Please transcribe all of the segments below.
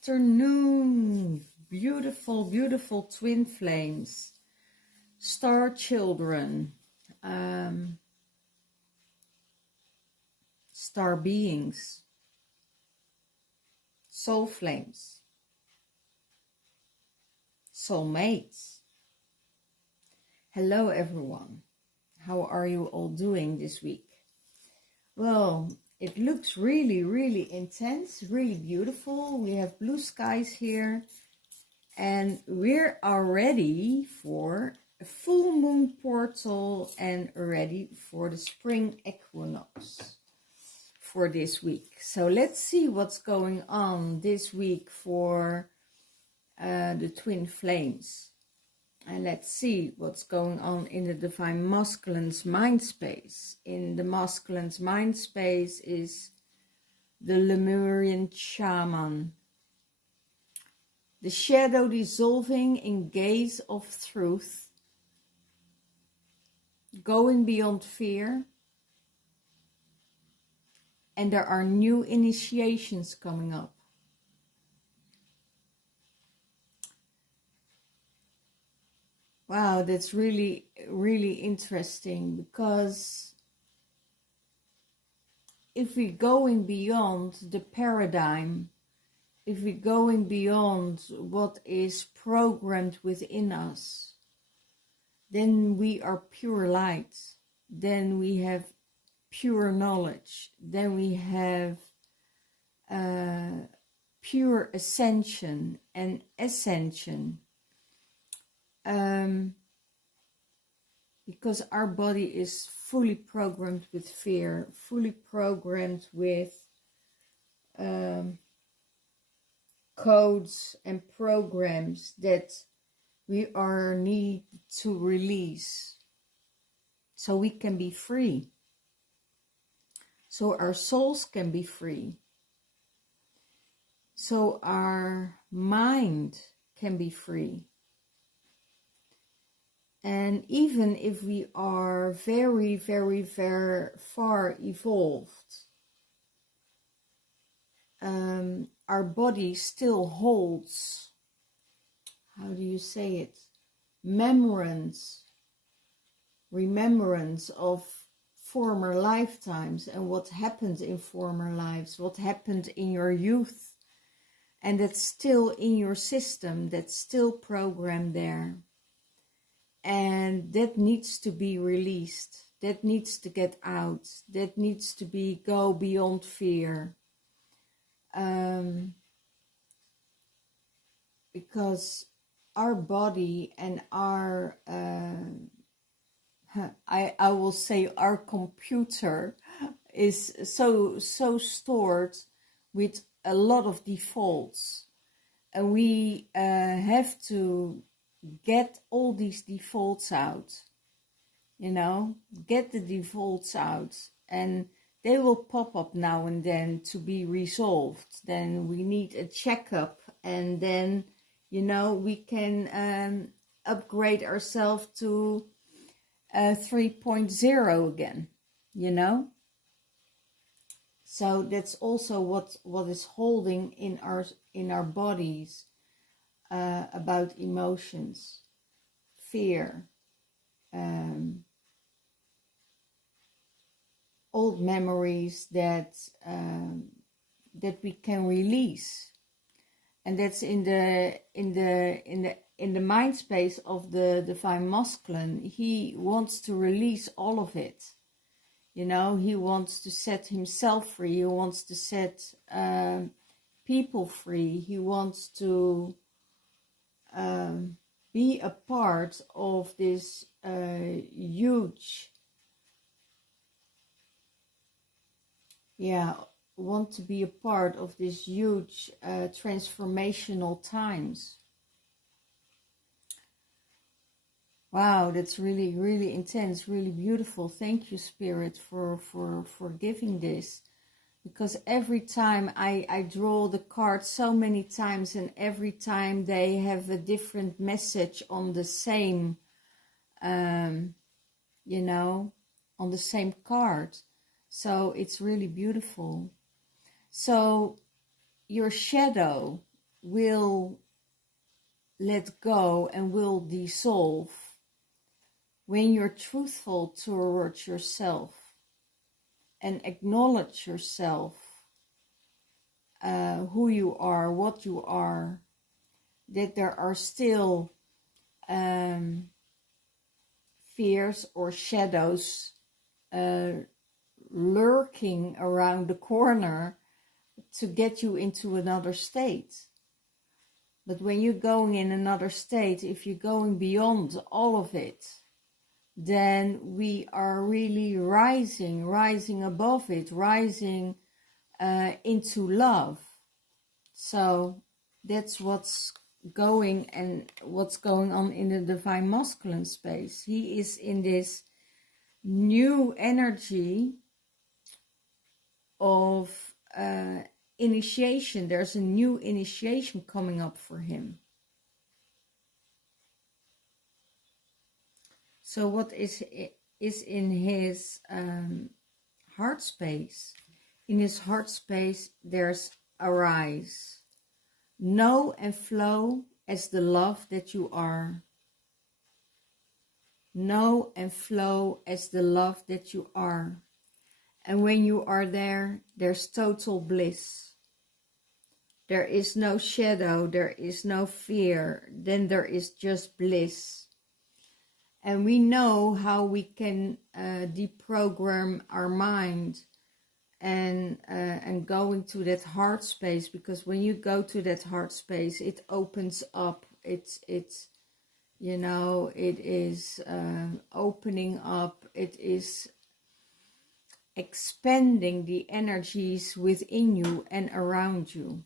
afternoon, beautiful, beautiful twin flames, star children, star beings, soul flames, soulmates. Hello everyone, how are you all doing this week? Well, it looks really, really intense, really beautiful. We have blue skies here and we're ready for a full moon portal and ready for the spring equinox for this week. So let's see what's going on this week for the twin flames. And let's see what's going on in the divine masculine's mind space. In the masculine's mind space is the Lemurian shaman. The shadow dissolving in gaze of truth. Going beyond fear. And there are new initiations coming up. Wow, that's really, really interesting, because if we're going beyond the paradigm, if we're going beyond what is programmed within us, then we are pure light, then we have pure knowledge, then we have pure ascension and ascension. Because our body is fully programmed with fear, fully programmed with codes and programs that we are need to release so we can be free, so our souls can be free, so our mind can be free. And even if we are very, very, very far evolved, our body still holds, how do you say it, remembrance of former lifetimes and what happened in former lives, what happened in your youth. And that's still in your system, that's still programmed there. And that needs to be released, that needs to get out, that needs to go beyond fear. Because our body and our, I will say our computer is so stored with a lot of defaults. And we have to get all these defaults out, get the defaults out, and they will pop up now and then to be resolved. Then we need a checkup, and then we can upgrade ourselves to 3.0 again, so that's also what is holding in our bodies. About emotions, fear, old memories that we can release, and that's in the mind space of the divine masculine. He wants to release all of it. He wants to set himself free. He wants to set people free. He wants to be a part of this huge, want to be a part of this huge transformational times. Wow, that's really, really intense, really beautiful. Thank you, Spirit, for giving this. Because every time I draw the card so many times, and every time they have a different message on the same, on the same card. So it's really beautiful. So your shadow will let go and will dissolve when you're truthful towards yourself and acknowledge yourself, who you are, what you are, that there are still fears or shadows lurking around the corner to get you into another state. But when you're going in another state, if you're going beyond all of it, then we are really rising above it, rising into love. So that's what's going on in the divine masculine space. He is in this new energy of initiation. There's a new initiation coming up for him. So what is in his heart space? In his heart space, there's arise. Know and flow as the love that you are. Know and flow as the love that you are. And when you are there, there's total bliss. There is no shadow, there is no fear, then there is just bliss. And we know how we can deprogram our mind and go into that heart space, because when you go to that heart space, it opens up. It's you know, it is opening up. It is expanding the energies within you and around you.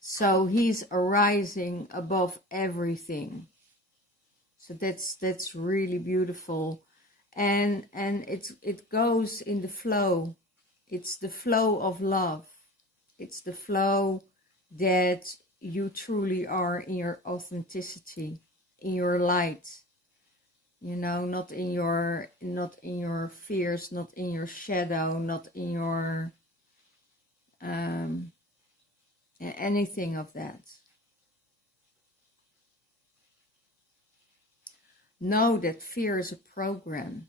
So he's arising above everything. So that's really beautiful. And it goes in the flow. It's the flow of love. It's the flow that you truly are in your authenticity, in your light. You know, not in your fears, not in your shadow, not in your anything of that. Know that fear is a program.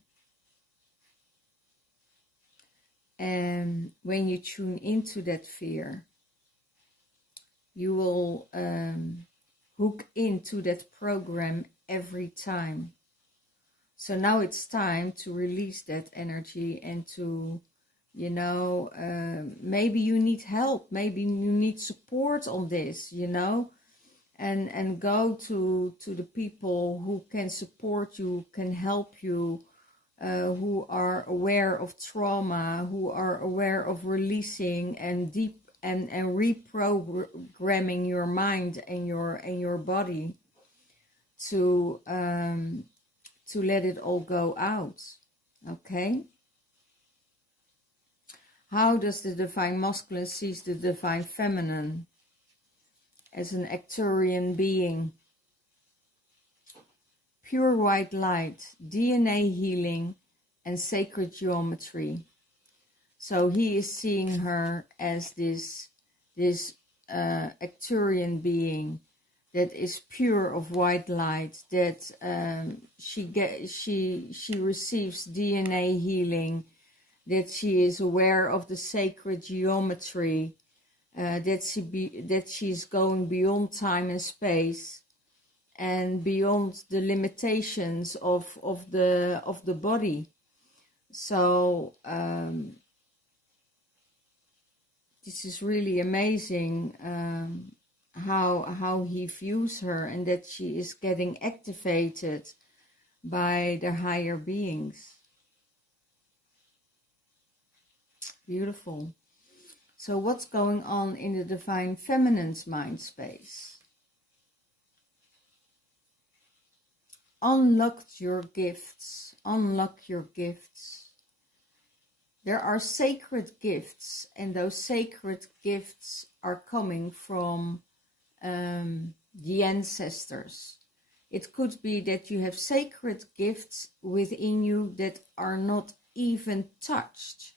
And when you tune into that fear, you will hook into that program every time. So now it's time to release that energy and to, you know, maybe you need help, maybe you need support on this, you know, and go to the people who can support you, can help you, who are aware of trauma, who are aware of releasing and reprogramming your mind and your body to let it all go out. Okay? How does the divine masculine sees the divine feminine? As an Arcturian being. Pure white light, DNA healing, and sacred geometry. So he is seeing her as this Arcturian being that is pure of white light, that she receives DNA healing, that she is aware of the sacred geometry, that she's going beyond time and space and beyond the limitations of the body. So this is really amazing how he views her, and that she is getting activated by the higher beings. Beautiful. So what's going on in the divine feminine's mind space? Unlock your gifts. Unlock your gifts. There are sacred gifts, and those sacred gifts are coming from the ancestors. It could be that you have sacred gifts within you that are not even touched.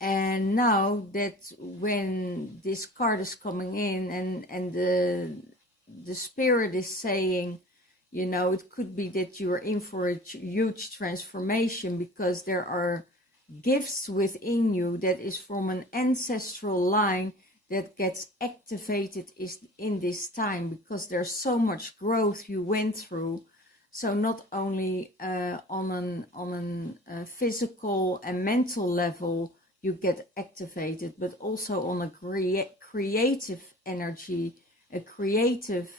And now that when this card is coming in and the spirit is saying, you know, it could be that you are in for a huge transformation because there are gifts within you that is from an ancestral line that gets activated in this time, because there's so much growth you went through. So not only on an physical and mental level you get activated, but also on a creative energy, a creative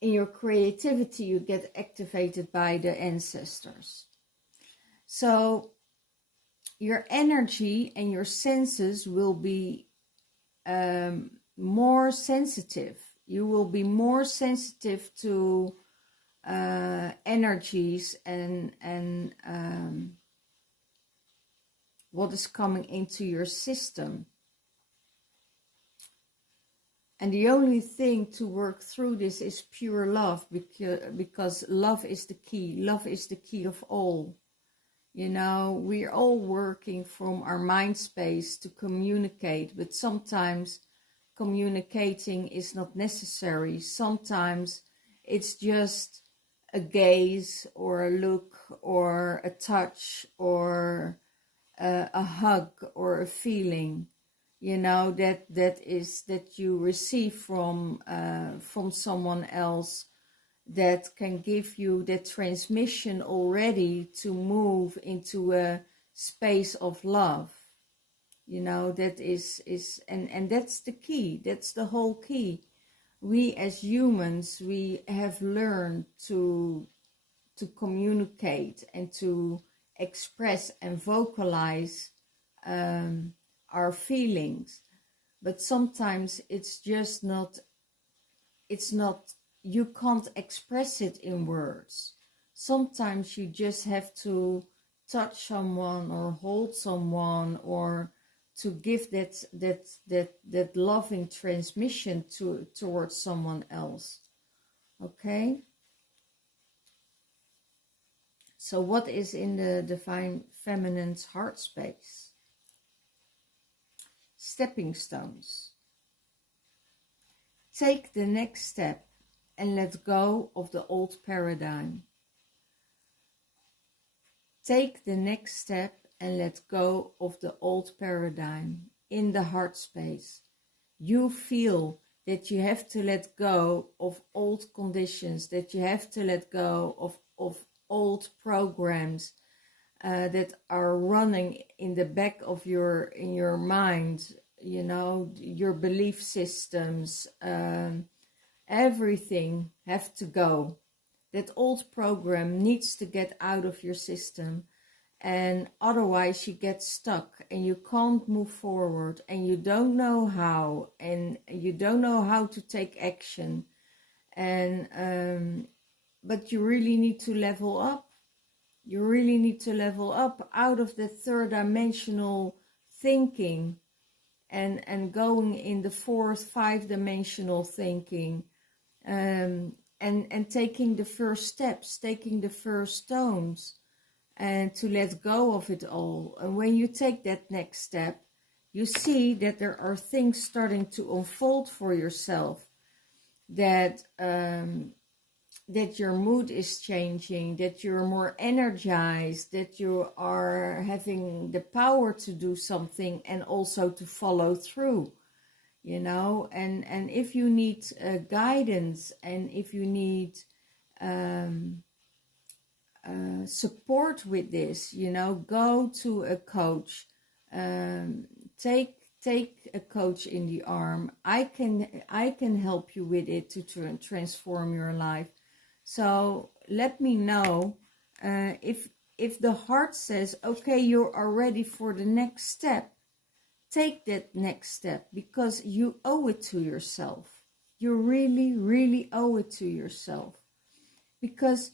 in your creativity you get activated by the ancestors. So your energy and your senses will be more sensitive. You will be more sensitive to energies and what is coming into your system. And the only thing to work through this is pure love, because love is the key. Love is the key of all. You know, we're all working from our mind space to communicate, but sometimes communicating is not necessary. Sometimes it's just a gaze or a look or a touch or a hug or a feeling, you know, that you receive from someone else, that can give you that transmission already to move into a space of love. You know, that is and that's the key. That's the whole key. We as humans, we have learned to communicate and to express and vocalize our feelings, but sometimes it's just not, you can't express it in words. Sometimes you just have to touch someone or hold someone, or to give that loving transmission towards someone else. Okay? So what is in the Divine Feminine's heart space? Stepping stones. Take the next step and let go of the old paradigm. Take the next step and let go of the old paradigm in the heart space. You feel that you have to let go of old conditions, that you have to let go of old programs that are running in the back of in your mind, you know, your belief systems, everything have to go. That old program needs to get out of your system, and otherwise you get stuck and you can't move forward, and you don't know how, and you don't know how to take action. And but you really need to level up. You really need to level up out of the third dimensional thinking and going in the fourth, 5-dimensional thinking, and taking the first steps, taking the first stones, and to let go of it all. And when you take that next step, you see that there are things starting to unfold for yourself, that that your mood is changing, that you're more energized, that you are having the power to do something and also to follow through, you know. And if you need guidance, and if you need support with this, you know, go to a coach. Take a coach in the arm. I can help you with it to transform your life. So let me know if the heart says, okay, you are ready for the next step. Take that next step, because you owe it to yourself. You really, really owe it to yourself, because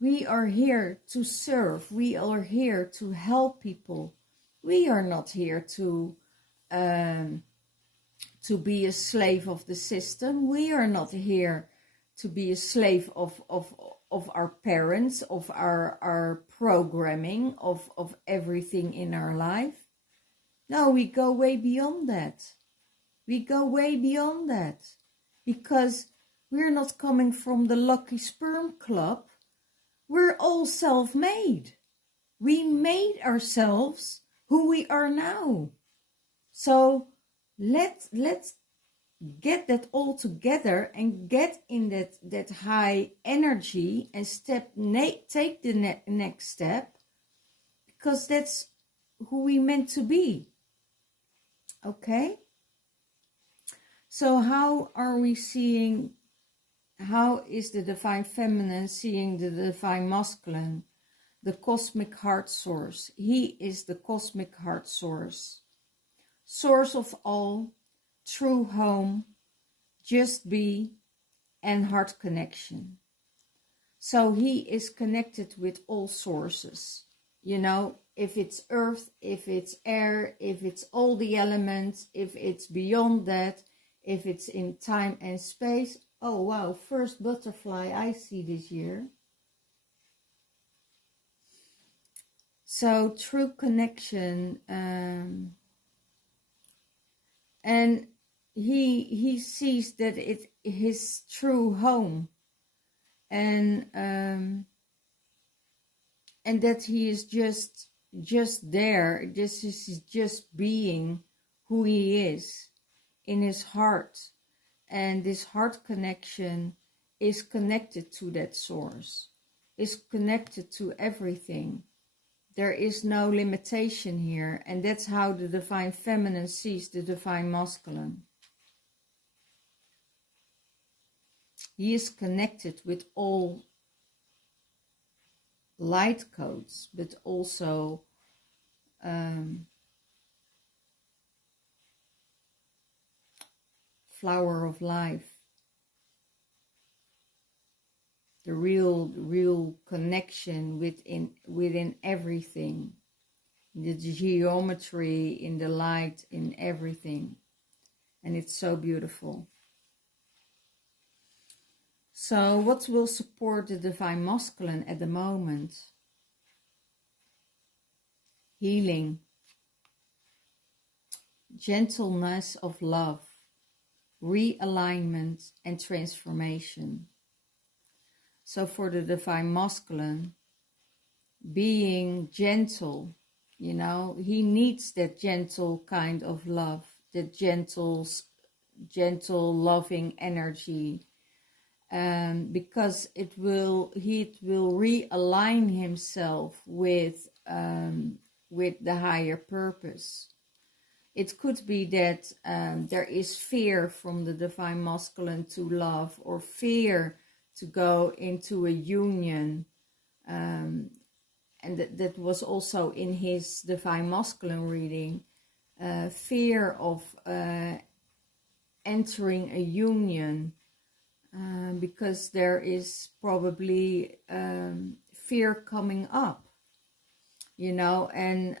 we are here to serve. We are here to help people. We are not here to be a slave of the system. We are not here to be a slave of of our parents, of our programming, of everything in our life. No, we go way beyond that. We go way beyond that, because we're not coming from the lucky sperm club. We're all self-made. We made ourselves who we are now. So let's get that all together and get in that high energy and take the next step, because that's who we meant to be. Okay? So how are we seeing, how is the divine feminine seeing the divine masculine? The cosmic heart source. He is the cosmic heart source. Source of all, true home, just be, and heart connection. So he is connected with all sources. You know, if it's earth, if it's air, if it's all the elements, if it's beyond that, if it's in time and space. Oh wow, first butterfly I see this year. So true connection, and he sees that it his true home, and that he is just there. This is just being who he is in his heart, and this heart connection is connected to that source, is connected to everything. There is no limitation here, and that's how the divine feminine sees the divine masculine. He is connected with all light codes, but also flower of life. The real connection within everything, the geometry, in the light, in everything, and it's so beautiful. So what will support the divine masculine at the moment? Healing, gentleness of love, realignment and transformation. So for the divine masculine, being gentle, you know, he needs that gentle kind of love, that gentle loving energy, because it will realign himself with the higher purpose. It could be that there is fear from the divine masculine to love, or fear to go into a union, and that was also in his divine masculine reading, fear of entering a union, because there is probably fear coming up, you know, and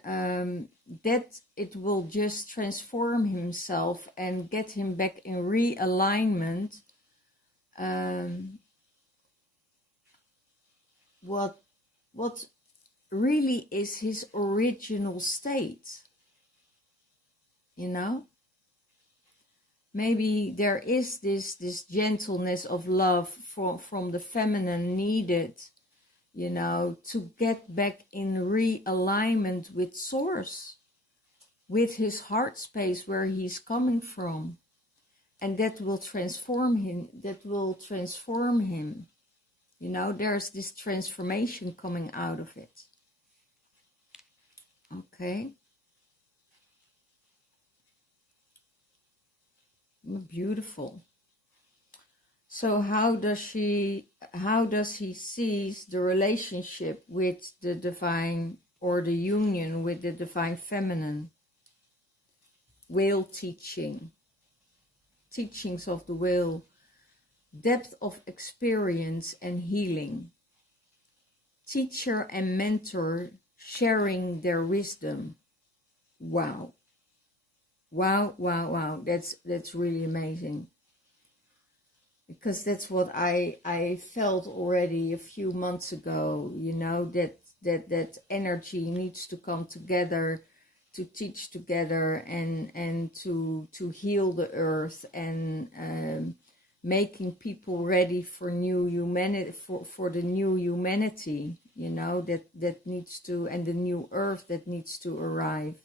that it will just transform himself and get him back in realignment. What really is his original state, you know? Maybe there is this gentleness of love from the feminine needed, you know, to get back in realignment with source, with his heart space where he's coming from, and that will transform him. You know, there's this transformation coming out of it. Okay. Beautiful. So how does he sees the relationship with the divine, or the union with the divine feminine? Whale teachings of the whale, depth of experience and healing, teacher and mentor sharing their wisdom. Wow. Wow, wow, wow. That's really amazing. because that's what I felt already a few months ago, you know, that energy needs to come together, to teach together, and to heal the earth, and making people ready for new humanity, for the new humanity, you know, that needs to, and the new earth that needs to arrive.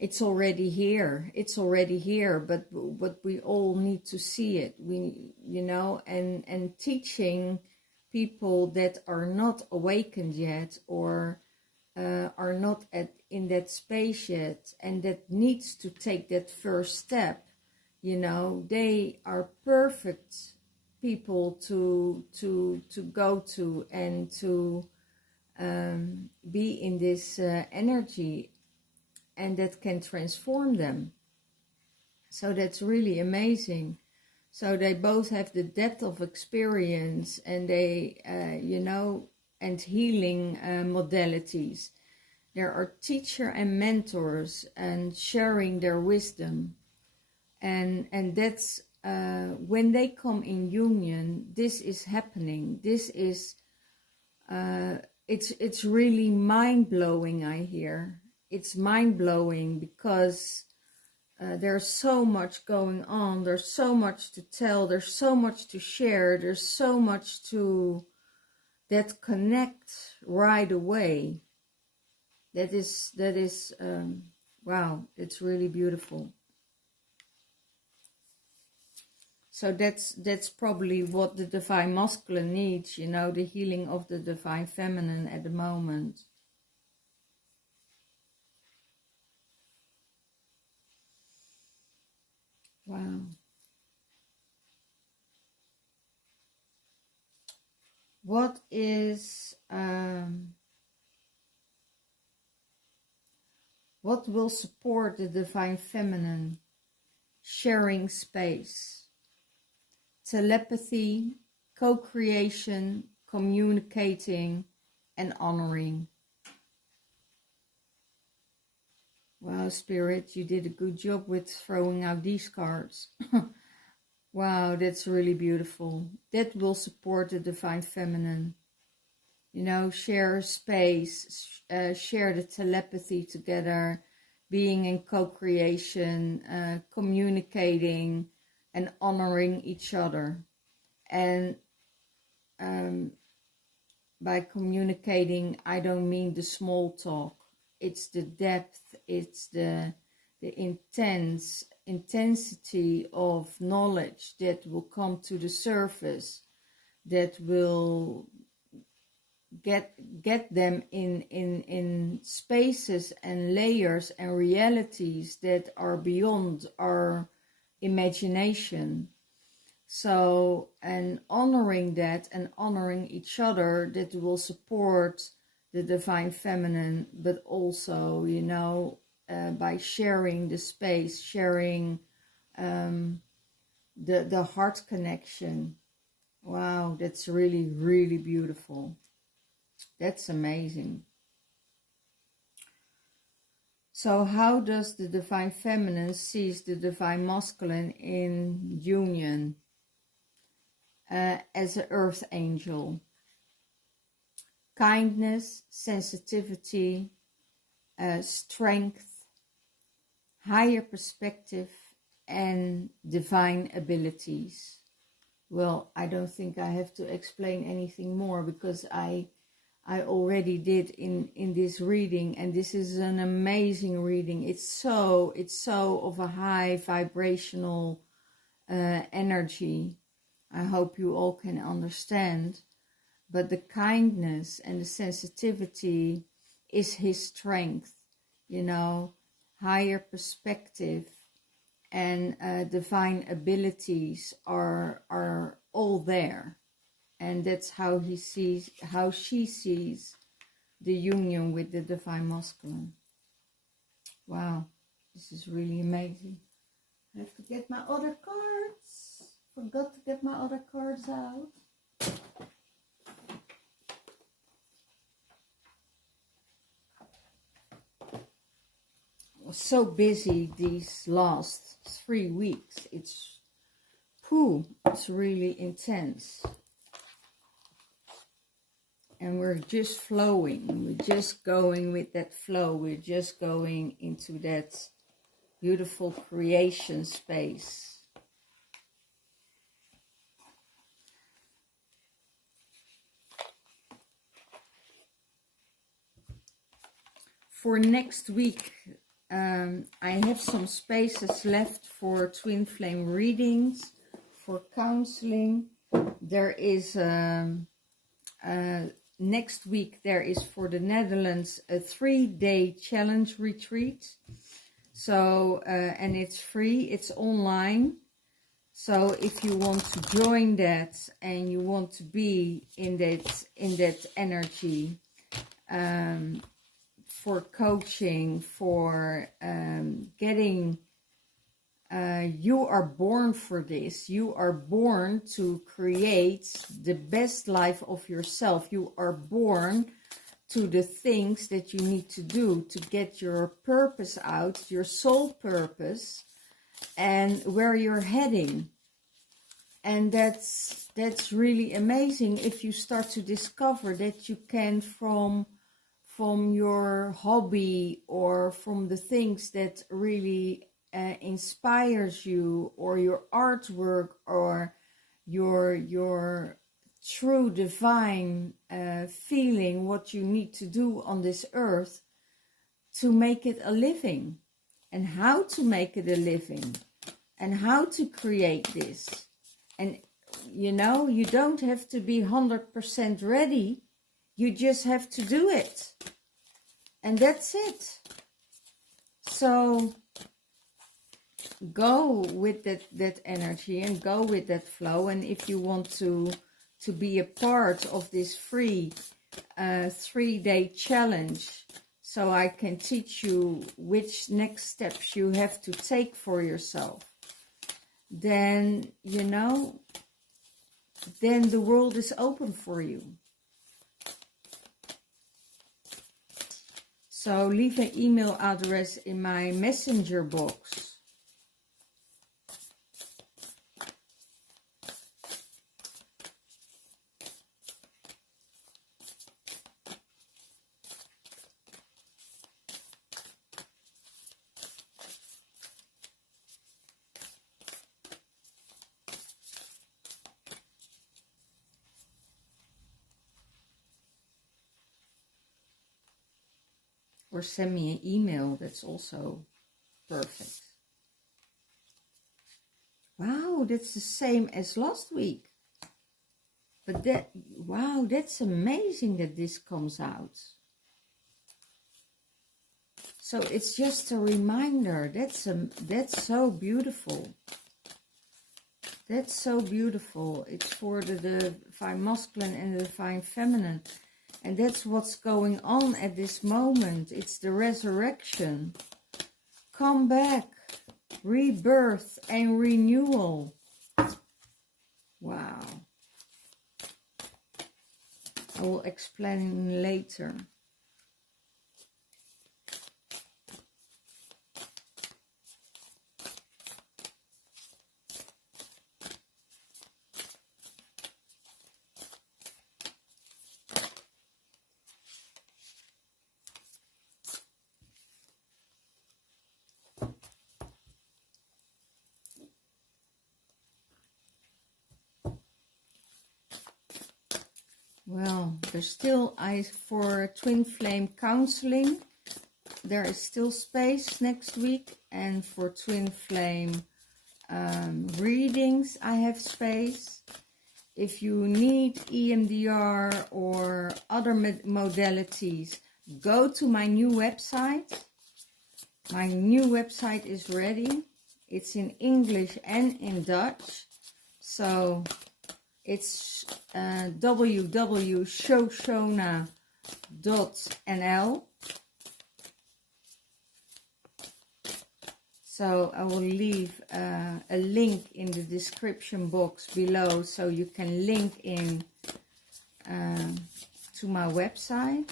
It's already here. It's already here, but we all need to see it. We, you know, and teaching people that are not awakened yet, or are not in that space yet, and that needs to take that first step. You know, they are perfect people to go to, and to be in this energy, and that can transform them. So that's really amazing. So they both have the depth of experience, and they, you know, and healing modalities. There are teacher and mentors, and sharing their wisdom. And that's when they come in union, this is happening. This is, it's really mind-blowing, I hear. It's mind-blowing, because there's so much going on. There's so much to tell. There's so much to share. There's so much to that connect right away. That is wow, it's really beautiful. So that's probably what the divine masculine needs, you know, the healing of the divine feminine at the moment. Wow. What is, what will support the divine feminine? Sharing space, telepathy, co-creation, communicating, and honoring. Wow, Spirit, you did a good job with throwing out these cards. Wow, that's really beautiful. That will support the divine feminine. You know, share space, share the telepathy together, being in co-creation, communicating, and honoring each other. And by communicating, I don't mean the small talk. It's the depth, it's the intensity of knowledge that will come to the surface, that will get them in spaces and layers and realities that are beyond our imagination. So, and honoring that, and honoring each other, that will support the divine feminine, but also, you know, by sharing the space, sharing the heart connection. Wow, that's really, really beautiful. That's amazing. So how does the divine feminine sees the divine masculine in union? As an earth angel. Kindness, sensitivity, strength, higher perspective, and divine abilities. Well, I don't think I have to explain anything more, because I already did in this reading, and this is an amazing reading. It's so of a high vibrational energy. I hope you all can understand. But the kindness and the sensitivity is his strength, you know, higher perspective and divine abilities are all there. And that's how he sees, how she sees the union with the divine masculine. Wow, this is really amazing. I have to get my other cards. Forgot to get my other cards out. I was so busy these last 3 weeks. It's whew, it's really intense. And we're just flowing. We're just going with that flow. We're just going into that beautiful creation space. For next week, I have some spaces left for twin flame readings, for counseling. There is next week, there is for the Netherlands a 3-day challenge retreat. So, and it's free, it's online. So if you want to join that and you want to be in that energy, for coaching, for getting, you are born for this. You are born to create the best life of yourself. You are born to the things that you need to do to get your purpose out, your soul purpose, and where you're heading. And that's really amazing if you start to discover that you can, from your hobby or from the things that really inspires you, or your artwork, or your true divine feeling, what you need to do on this earth to make it a living, and how to make it a living, and how to create this. And you know, you don't have to be 100% ready. You just have to do it. And that's it. So go with that energy and go with that flow. And if you want to be a part of this free 3-day challenge, so I can teach you which next steps you have to take for yourself, then, you know, then the world is open for you. So leave an email address in my messenger box. Or send me an email, that's also perfect. Wow, that's the same as last week. But that, wow, that's amazing that this comes out. So it's just a reminder. That's so beautiful. That's so beautiful. It's for the divine masculine and the divine feminine. And that's what's going on at this moment. It's the resurrection. Come back. Rebirth and renewal. Wow. I will explain later. Well, there's still, for twin flame counseling, there is still space next week. And for twin flame readings, I have space. If you need EMDR or other modalities, go to my new website. My new website is ready. It's in English and in Dutch. So it's www.shoshona.nl. So I will leave a link in the description box below, so you can link in to my website.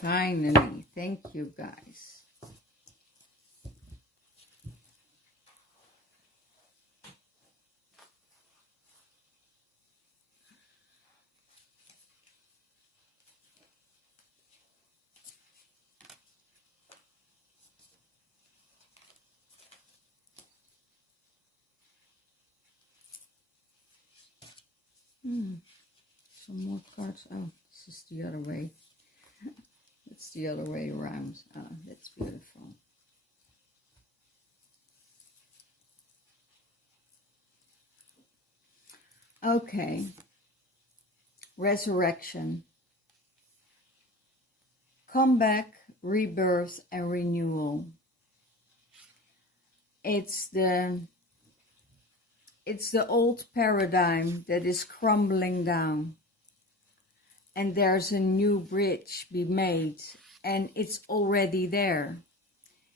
Finally, thank you guys. Some more cards. Oh, this is the other way. It's the other way around. Oh, that's beautiful. Okay. Resurrection. Comeback, rebirth, and renewal. It's the old paradigm that is crumbling down. And there's a new bridge be made, and it's already there.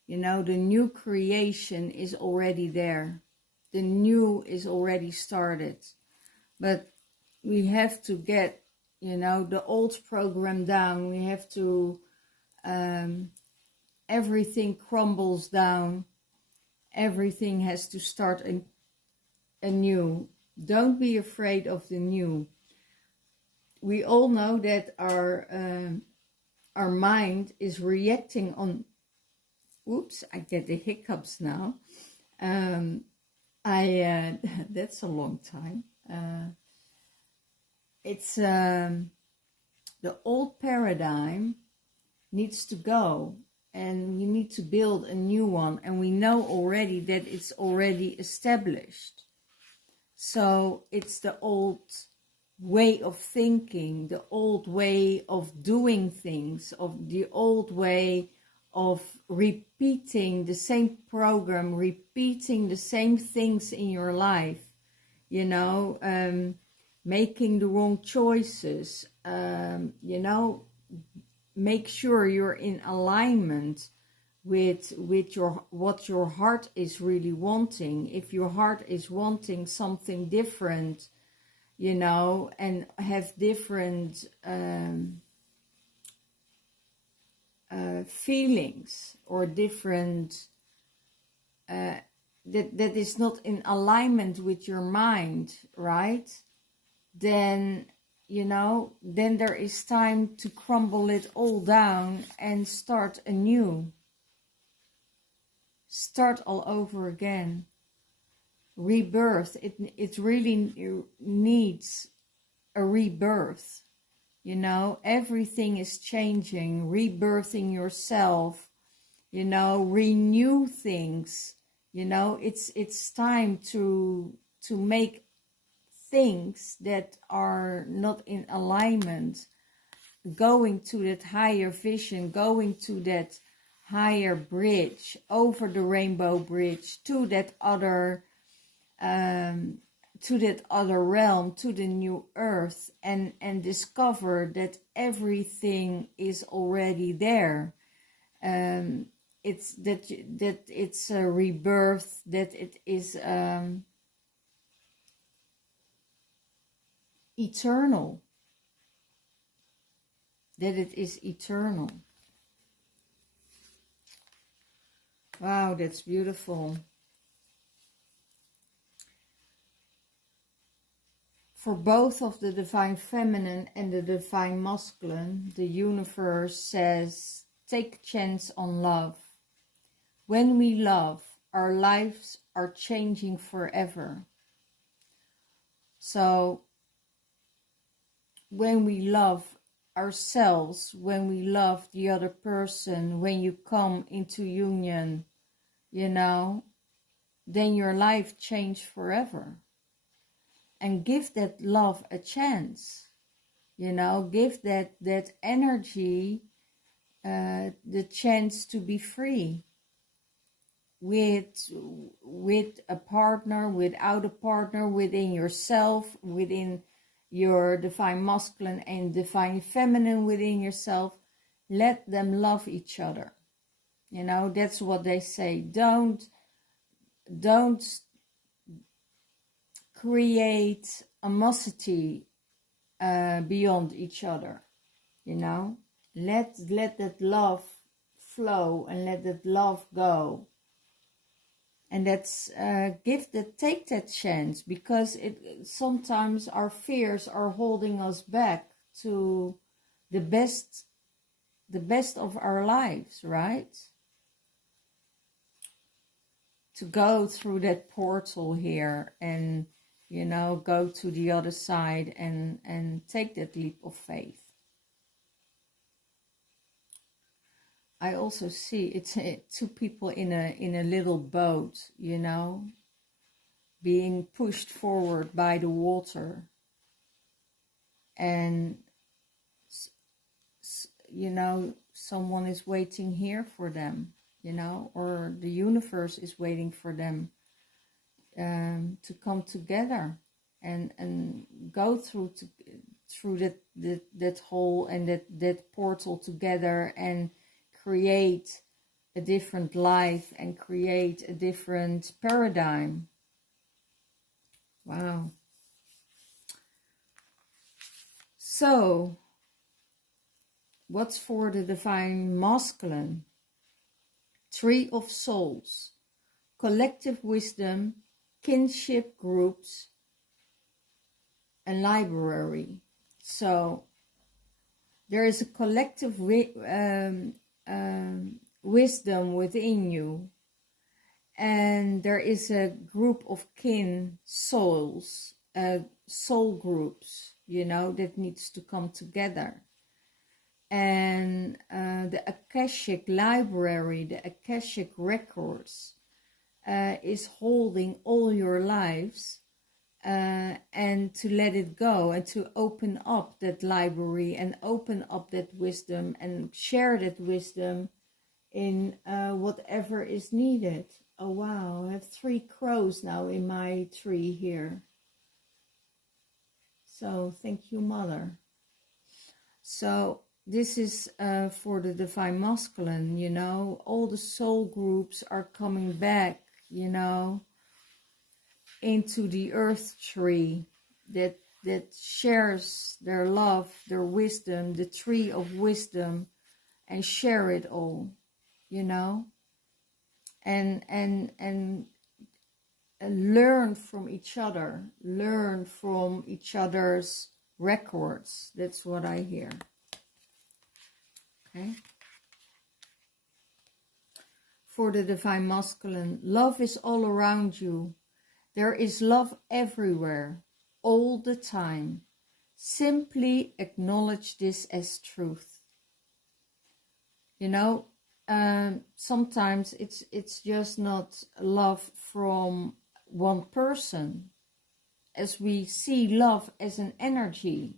You know, the new creation is already there. The new is already started. But we have to get, you know, the old program down. We have to, everything crumbles down. Everything has to start anew. Don't be afraid of the new. We all know that our mind is reacting on. Oops, I get the hiccups now. That's a long time. It's the old paradigm needs to go, and we need to build a new one. And we know already that it's already established. So it's the old way of thinking, the old way of doing things, of the old way of repeating the same program, repeating the same things in your life, you know, making the wrong choices, you know, make sure you're in alignment with what your heart is really wanting. If your heart is wanting something different, you know, and have different feelings, or different that is not in alignment with your mind, right? Then, you know, then there is time to crumble it all down and start anew. Start all over again. Rebirth. It really needs a rebirth. You know, everything is changing, rebirthing yourself, you know, renew things. You know, it's time to make things that are not in alignment, going to that higher vision, going to that higher bridge, over the rainbow bridge, to that other realm, to the new earth, and discover that everything is already there. It's that it's a rebirth, that it is eternal, that it is eternal. Wow, that's beautiful. For both of the divine feminine and the divine masculine, the universe says, take chance on love. When we love, our lives are changing forever. So when we love ourselves, when we love the other person, when you come into union, you know, then your life changed forever. And give that love a chance, you know, give that energy the chance to be free with a partner, without a partner, within yourself, within your divine masculine and divine feminine within yourself. Let them love each other. You know, that's what they say. Don't create animosity beyond each other, you know. Let that love flow and let that love go. And that's take that chance, because sometimes our fears are holding us back to the best of our lives, right? To go through that portal here and, you know, go to the other side and take that leap of faith. I also see it's two people in a little boat, you know, being pushed forward by the water. And, you know, someone is waiting here for them, you know, or the universe is waiting for them to come together and go through that hole and that portal together and create a different life and create a different paradigm. Wow. So, what's for the divine masculine? Tree of souls, collective wisdom, kinship groups, and library. So, there is a collective wisdom within you, and there is a group of kin souls, soul groups, you know, that needs to come together. And the Akashic library, the Akashic records, is holding all your lives, and to let it go and to open up that library and open up that wisdom and share that wisdom in whatever is needed. Oh wow, I have 3 crows now in my tree here. So thank you, Mother. So this is for the divine masculine, you know, all the soul groups are coming back, you know, into the earth tree that shares their love, their wisdom, the tree of wisdom, and share it all, you know, and learn from each other, learn from each other's records. That's what I hear. Okay. For the divine masculine, love is all around you. There is love everywhere, all the time. Simply acknowledge this as truth. You know, sometimes it's just not love from one person, as we see love as an energy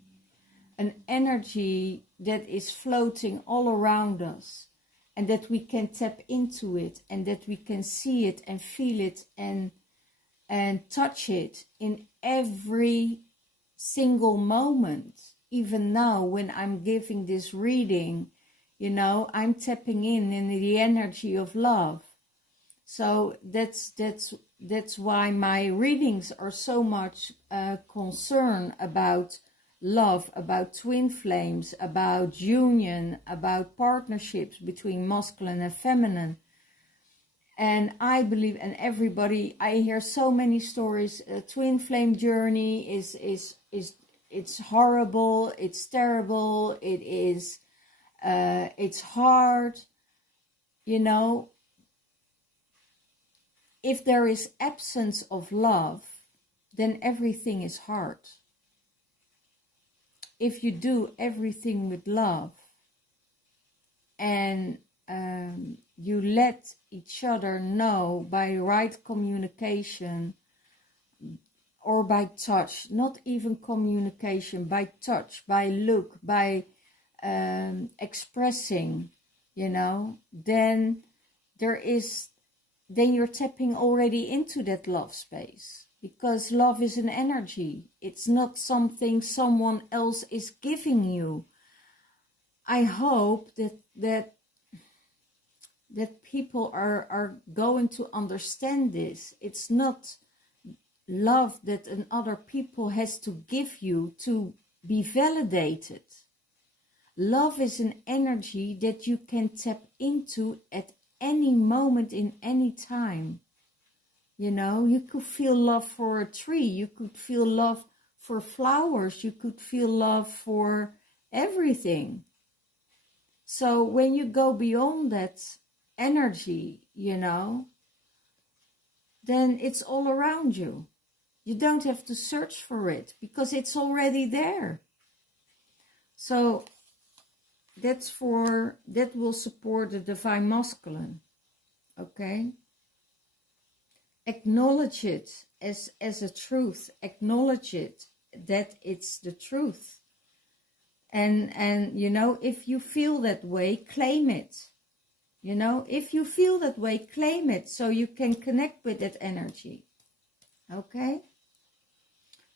that is floating all around us, and that we can tap into it, and that we can see it and feel it and touch it in every single moment. Even now, when I'm giving this reading, you know, I'm tapping in the energy of love. So that's why my readings are so much concern about love, about twin flames, about union, about partnerships between masculine and feminine. And I believe, and everybody, I hear so many stories. Twin flame journey is it's horrible, it's terrible, it's hard. You know, if there is absence of love, then everything is hard. If you do everything with love and you let each other know by right communication or by touch, not even communication, by touch, by look, by expressing, you know, then you're tapping already into that love space, because love is an energy. It's not something someone else is giving you. I hope that people are going to understand this. It's not love that another people has to give you to be validated. Love is an energy that you can tap into at any moment in any time. You know, you could feel love for a tree, you could feel love for flowers, you could feel love for everything. So when you go beyond that energy, you know, then it's all around you. You don't have to search for it because it's already there. So that will support the divine masculine. Okay? Acknowledge it as a truth. Acknowledge it that it's the truth. And you know, if you feel that way, claim it. You know, if you feel that way, claim it so you can connect with that energy. Okay?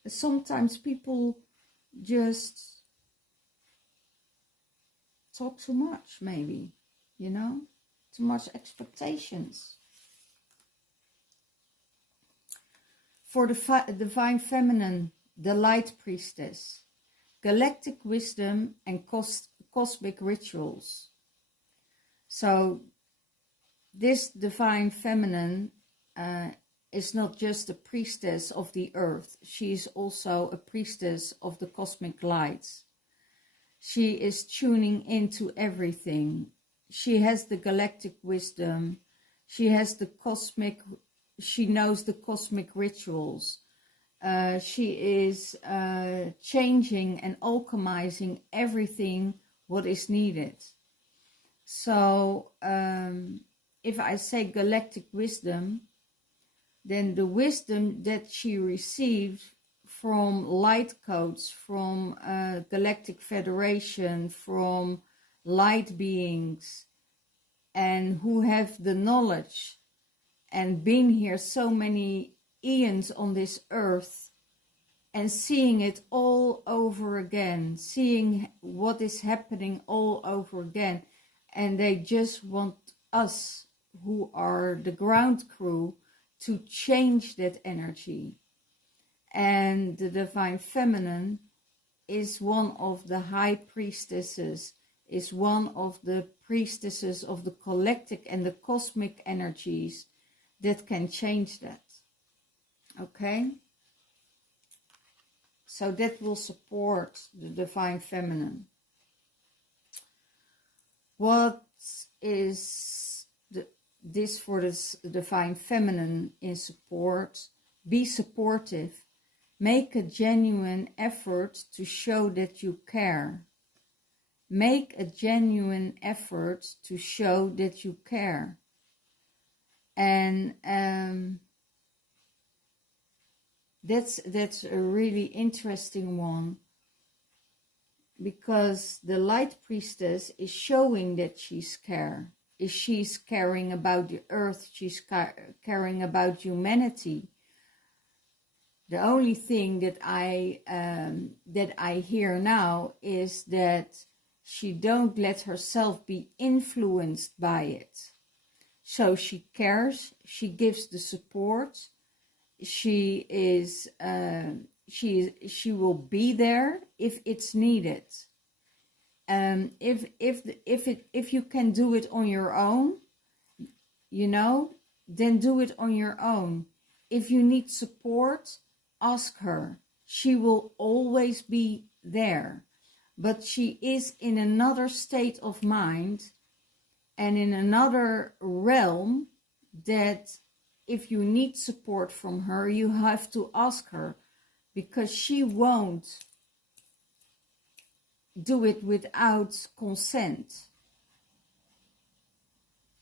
Sometimes people just talk too much, maybe, you know, too much expectations. For the divine feminine, the light priestess, galactic wisdom and cosmic rituals. So this divine feminine is not just a priestess of the earth. She is also a priestess of the cosmic lights. She is tuning into everything. She has the galactic wisdom. She knows the cosmic rituals. She is changing and alchemizing everything what is needed. So if I say galactic wisdom, then the wisdom that she received from light codes, from Galactic Federation, from light beings, and who have the knowledge and been here so many eons on this earth and seeing it all over again, seeing what is happening all over again. And they just want us, who are the ground crew, to change that energy. And the divine feminine is one of the high priestesses, is one of the priestesses of the galactic and the cosmic energies that can change that. Okay? So that will support the divine feminine. What is this for the divine feminine in support? Be supportive. Make a genuine effort to show that you care. Make a genuine effort to show that you care. And that's a really interesting one, because the light priestess is showing that she's caring about the earth, she's caring about humanity. The only thing that I hear now is that she don't let herself be influenced by it. So she cares, she gives the support, she will be there if it's needed. If you can do it on your own, you know, then do it on your own. If you need support, ask her. She will always be there. But she is in another state of mind and in another realm that if you need support from her, you have to ask her, because she won't do it without consent.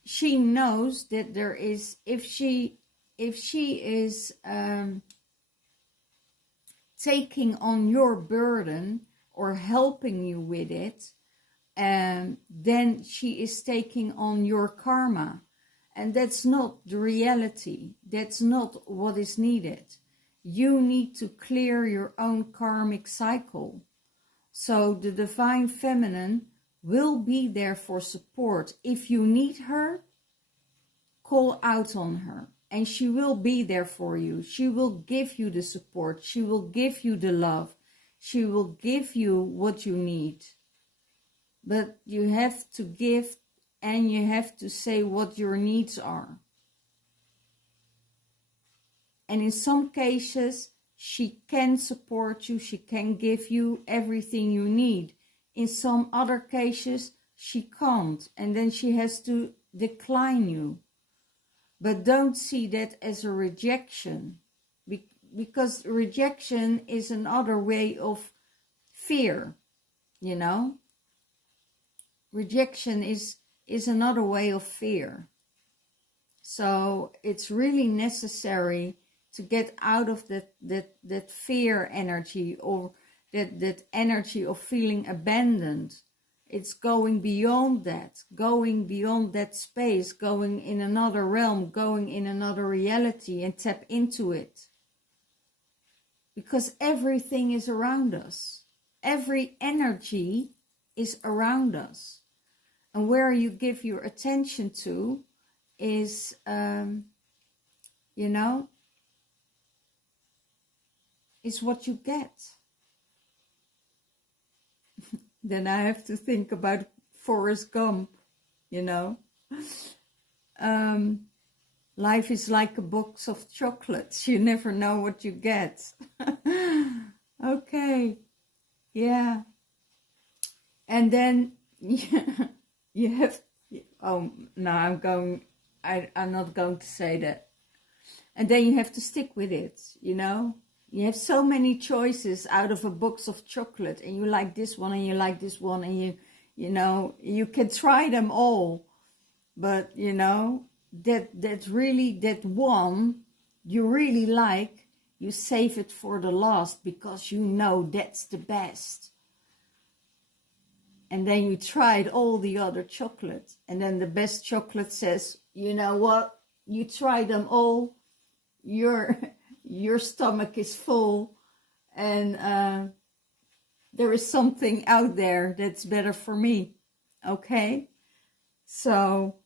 She knows that there is, if she is taking on your burden or helping you with it, then she is taking on your karma. And that's not the reality. That's not what is needed. You need to clear your own karmic cycle. So the divine feminine will be there for support. If you need her, call out on her. And she will be there for you. She will give you the support. She will give you the love. She will give you what you need. but you have to give and you have to say what your needs are. And in some cases, she can support you, she can give you everything you need. In some other cases, she can't, and then she has to decline you. But don't see that as a rejection, because rejection is another way of fear, you know. Rejection is another way of fear. So it's really necessary to get out of that fear energy, or that energy of feeling abandoned. It's going beyond that space, going in another realm, going in another reality, and tap into it. Because everything is around us. Every energy is around us. And where you give your attention to is, you know, is what you get. Then I have to think about Forrest Gump, you know. Life is like a box of chocolates. You never know what you get. Okay. Yeah. And then you have, oh, no, I'm not going to say that. And then you have to stick with it, you know. You have so many choices out of a box of chocolate, and you like this one and you like this one, and you know, you can try them all, but you know, that one you really like, you save it for the last because you know that's the best. And then you tried all the other chocolate, and then the best chocolate says, you know what, you tried them all, your stomach is full, and there is something out there that's better for me. Okay, so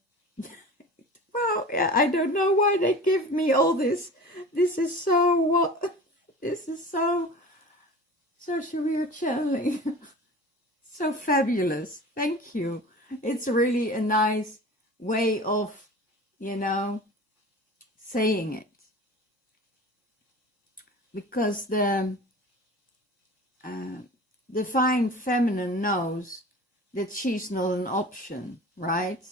well, yeah, I don't know why they give me all this. This is so this is so surreal channeling. So fabulous. Thank you. It's really a nice way of, you know, saying it. Because the divine feminine knows that she's not an option, right?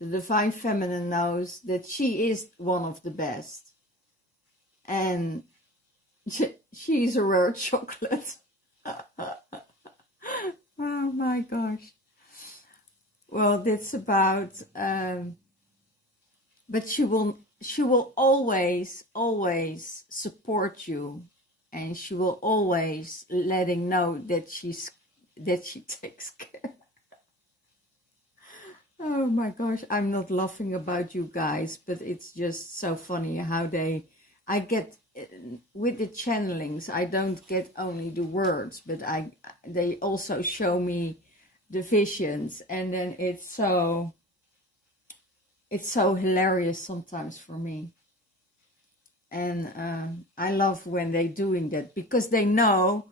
The divine feminine knows that she is one of the best. And she's a rare chocolate. Oh my gosh. Well, that's about, but she will always support you, and she will always letting know that she takes care. Oh my gosh, I'm not laughing about you guys, but it's just so funny how I get with the channelings. I don't get only the words, but they also show me the visions, and then it's so hilarious sometimes for me. And I love when they're doing that, because they know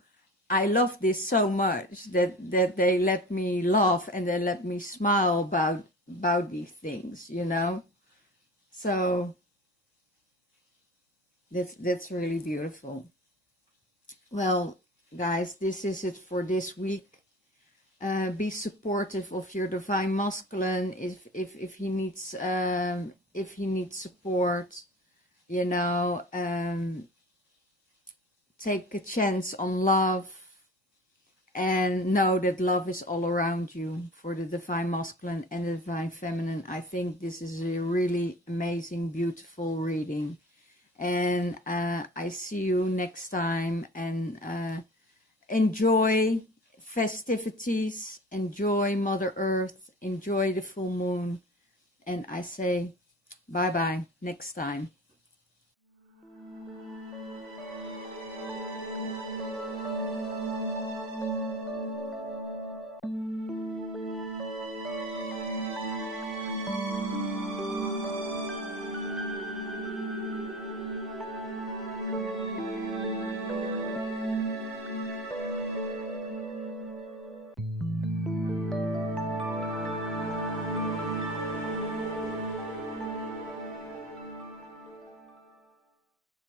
I love this so much that they let me laugh and they let me smile about these things, you know. So that's really beautiful. Well, guys, this is it for this week. Be supportive of your divine masculine if he needs support, you know. Take a chance on love, and know that love is all around you for the divine masculine and the divine feminine. I think this is a really amazing, beautiful reading. And I see you next time, and enjoy festivities, enjoy Mother Earth, enjoy the full moon, and I say bye bye next time.